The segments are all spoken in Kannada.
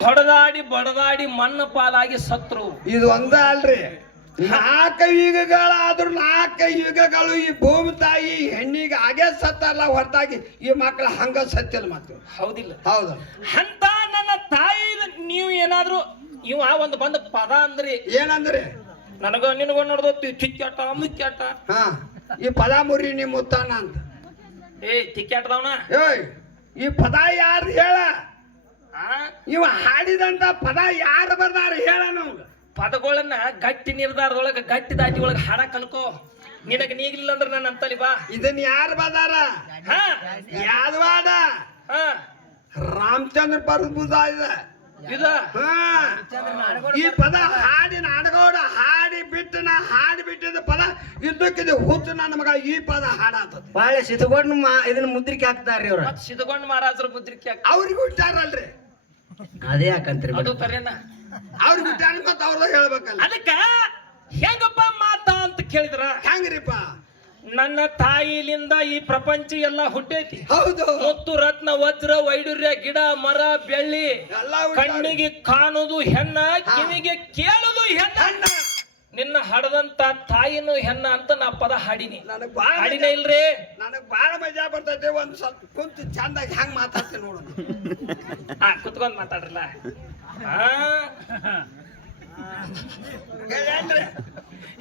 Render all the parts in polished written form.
ಹೊಡೆದಾಡಿ ಬಡದಾಡಿ ಮಣ್ಣು ಪಾಲಾಗಿ ಸತ್ರು. ಇದು ಒಂದ ಅಲ್ರಿ, 4 ಯುಗಗಳಾದ್ರೂ 4 ಯುಗಗಳು ಈ ಭೂಮಿ ತಾಯಿ ಹೆಣ್ಣಿಗೆ ಆಗೇ ಸತ್ತಲ್ಲ ಹೊರತಾಗಿ ಈ ಮಕ್ಕಳು ಹಂಗ ಸತ್ತಿಲ್ಲ ಮಕ್ಕಳು. ಹೌದಿಲ್ಲ? ಹೌದು. ಅಂತ ನನ್ನ ತಾಯಿ ನೀವು ಏನಾದ್ರು ಇವ ಒಂದು ಬಂದ ಪದ ಅಂದ್ರಿ ಏನಂದ್ರಿ? ನನಗ ನಿನಗ ನೋಡ್ದೋತಿ ಚಿಕ್ಕಾಟ ಮುಚ್ಚಾಟ. ಹಾ, ಈ ಪದ ಮುರಿ ನಿಮ್ಮ ಮುತ್ತಾನ ಅಂತ. ತಿಕ್ಕಾಟದವನ ಏಯ್, ಈ ಪದ ಯಾರು ಹೇಳ? ಇವ ಹಾಡಿದಂತ ಪದ ಯಾರು ಬರ್ದಾರ ಹೇಳ? ನಮ್ಗ ಪದಗಳನ್ನ ಗಟ್ಟಿ ನಿರ್ಧಾರದೊಳಗ ಗಟ್ಟಿ ದಾಟಿ ಒಳಗ ಹಾಡ ಕಲ್ಕೋ. ನಿನಗ ನೀಗ್ಲಿಲ್ಲ ಅಂದ್ರೆ ನನ್ನ ಅಂತಲಿ ಬಾ. ಇದನ್ನ ಯಾರು ಬರ್ದಾರ? ಯಾದವಾಡ ರಾಮಚಂದ್ರ ಪರ್ಬುದ ಇದ. ಈ ಪದ ಹಾಡಿ ನಾಡಗೌಡ ಹಾಡಿ ಬಿಟ್ಟು ನಾ ಹಾಡಿ ಬಿಟ್ಟಿದ ಪದ ಇದ್ದಕ್ಕಿದೆ ಹುಚ್ಚು ನನ್ನ ಮಗ ಈ ಪದ ಹಾಡಾತ ಬಾಳೆ ಸಿದ್ಧಗೊಂಡು ಇದನ್ನ ಮುದ್ರಿಕೆ ಹಾಕ್ತಾರ್ರಿ ಅವ್ರ. ಸಿದ್ಧಗೊಂಡ್ ಮಹಾರಾಜರ ಮುದ್ರಿಕೆ ಅವ್ರಿಗೆ ಹುಟ್ಟಾರಲ್ರಿ, ಅದೇ ಯಾಕಂತ್ರಿ ಅದು ಕರೆನ. ಅವ್ರಿಗೆ ಹುಟ್ಟಾರ ಮತ್ತ ಅವ್ರದ ಹೇಳ್ಬೇಕಲ್ಲ. ಅದಕ್ಕ ಹೆಂಗಪ್ಪ ಮಾತಾ ಅಂತ ಕೇಳಿದ್ರ ಹೆಂಗ್ರಿಪ್ಪ? ನನ್ನ ತಾಯಿಲಿಂದ ಈ ಪ್ರಪಂಚ ಎಲ್ಲ ಹುಟ್ಟೈತಿ. ಹೌದು. ಮುತ್ತು ರತ್ನ ವಜ್ರ ವೈಡೂರ್ಯ ಗಿಡ ಮರ ಬೆಳ್ಳಿ ಕಣ್ಣಿಗೆ ಕಾಣುದು ಹೆಣ್ಣ, ಕಿವಿಗೆ ಕೇಳುದು ಹೆಣ್ಣ. ನಿನ್ನ ಹಡದಂತ ತಾಯಿನೂ ಹೆಣ್ಣ ಅಂತ ನಾ ಪದ ಹಾಡಿನಿ. ಹಾಡಿನ ಇಲ್ರಿ? ನನಗ್ ಬಾಳ ಮಜಾ ಬರ್ತೈತೆ. ಒಂದ್ ಸ್ವಲ್ಪ ಕುಂತು ಚಂದಾಗಿ ಹೆಂಗ್ ಮಾತಾಡ್ತೀನಿ ನೋಡು. ಕುತ್ಕೊಂಡ್ ಮಾತಾಡ್ರಲ್ಲ.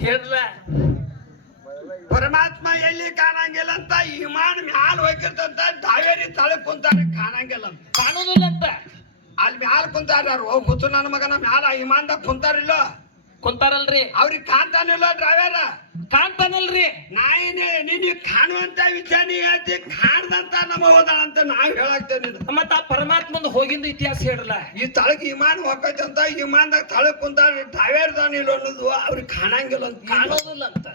ಹೇಳ್ರ. ಪರಮಾತ್ಮ ಎಲ್ಲಿ ಕಾಣಂಗಿಲ್ಲ ಅಂತ ವಿಮಾನ ಮ್ಯಾಲ ಹೋಗಿರ್ತಂತ ದಾವೇರಿ ತಳಗ್ ಕುಂತಾರ ಕಾಣಂಗಿಲ್ಲ ಅಂತ. ಕಾಣುದಿಲ್ಲ ಅಂತ ಅಲ್ಲಿ ಮ್ಯಾಲ ಕುಂತಾರ. ಮುತ್ತು ನನ್ನ ಮಗನ ಮ್ಯಾಲ ವಿಮಾನದಾಗ ಕುಂತಾರಿಲ್ಲ? ಕುಂತಾರಲ್ರಿ. ಅವ್ರಿಗೆ ಕಾಣ್ತಾನಿಲ್ಲ ಡ್ರೈವರ್? ಕಾಣ್ತಾನಲ್ರಿ. ನಾಯಿನೇ ನಿನಗೆ ಕಾಣುವಂತ ವಿಚಾರ ನೀ ಹೇಳ್ತಿ, ಕಾಣ್ದಂತ ನಮ್ಮ ಹೋದಾಳಂತ ನಾವ್ ಹೇಳಾಕ್ತೇನೆ. ಮತ್ತ ಆ ಪರಮಾತ್ಮಂದು ಹೋಗಿಂದ ಇತಿಹಾಸ ಹೇಳ್ರಲ್ಲ. ಈ ತಳಗ್ ವಿಮಾನ ಹೋಗೈತಂತ ವಿಮಾನದಾಗ ತಳಗ್ ಕುಂತಾರ ಡ್ರೈವರ್ ದಾನಿಲ್ಲ ಅನ್ನೋದು ಅವ್ರಿಗೆ ಕಾಣಂಗಿಲ್ಲ ಅಂತ. ಕಾಣೋದಿಲ್ಲ ಅಂತ.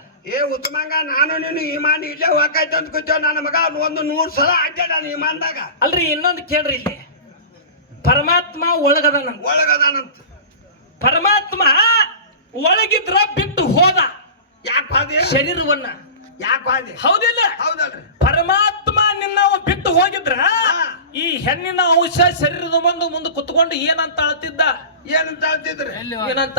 ಉತ್ತಮಂಗ ನಾನು ನೀನು ವಿಮಾನ ಇಲ್ಲೇ ಹೋಗೈತೆ ಅಂತ ಕೂತೇವ್ ನನ್ನ ಮಗ. ಒಂದು 100 ಸಲ ಅಡ್ಡಾಡ ವಿಮಾನದಾಗ. ಅಲ್ರಿ ಇನ್ನೊಂದು ಕೇಳ್ರಿ, ಇಲ್ಲಿ ಪರಮಾತ್ಮ ಒಳಗದಾನಂತ. ಒಳಗದಾನಂತ. ಪರಮಾತ್ಮ ಒಳಗಿದ್ರ ಬಿಟ್ಟು ಹೋದ. ಯಾಕೆ ಶರೀರವನ್ನ? ಯಾಕೆ? ಹೌದಿಲ್ಲ? ಹೌದಲ್ರಿ. ಪರಮಾತ್ಮ ನಿನ್ನ ಬಿಟ್ಟು ಹೋಗಿದ್ರ ಈ ಹೆಣ್ಣಿನ ಅಂಶ ಶರೀರದ ಮುಂದೆ ಕುತ್ಕೊಂಡು ಏನಂತ ಅಳ್ತಿದ್ದ? ಏನಂತ ಹೇಳ್ತಿದ್ರಿ? ಏನಂತ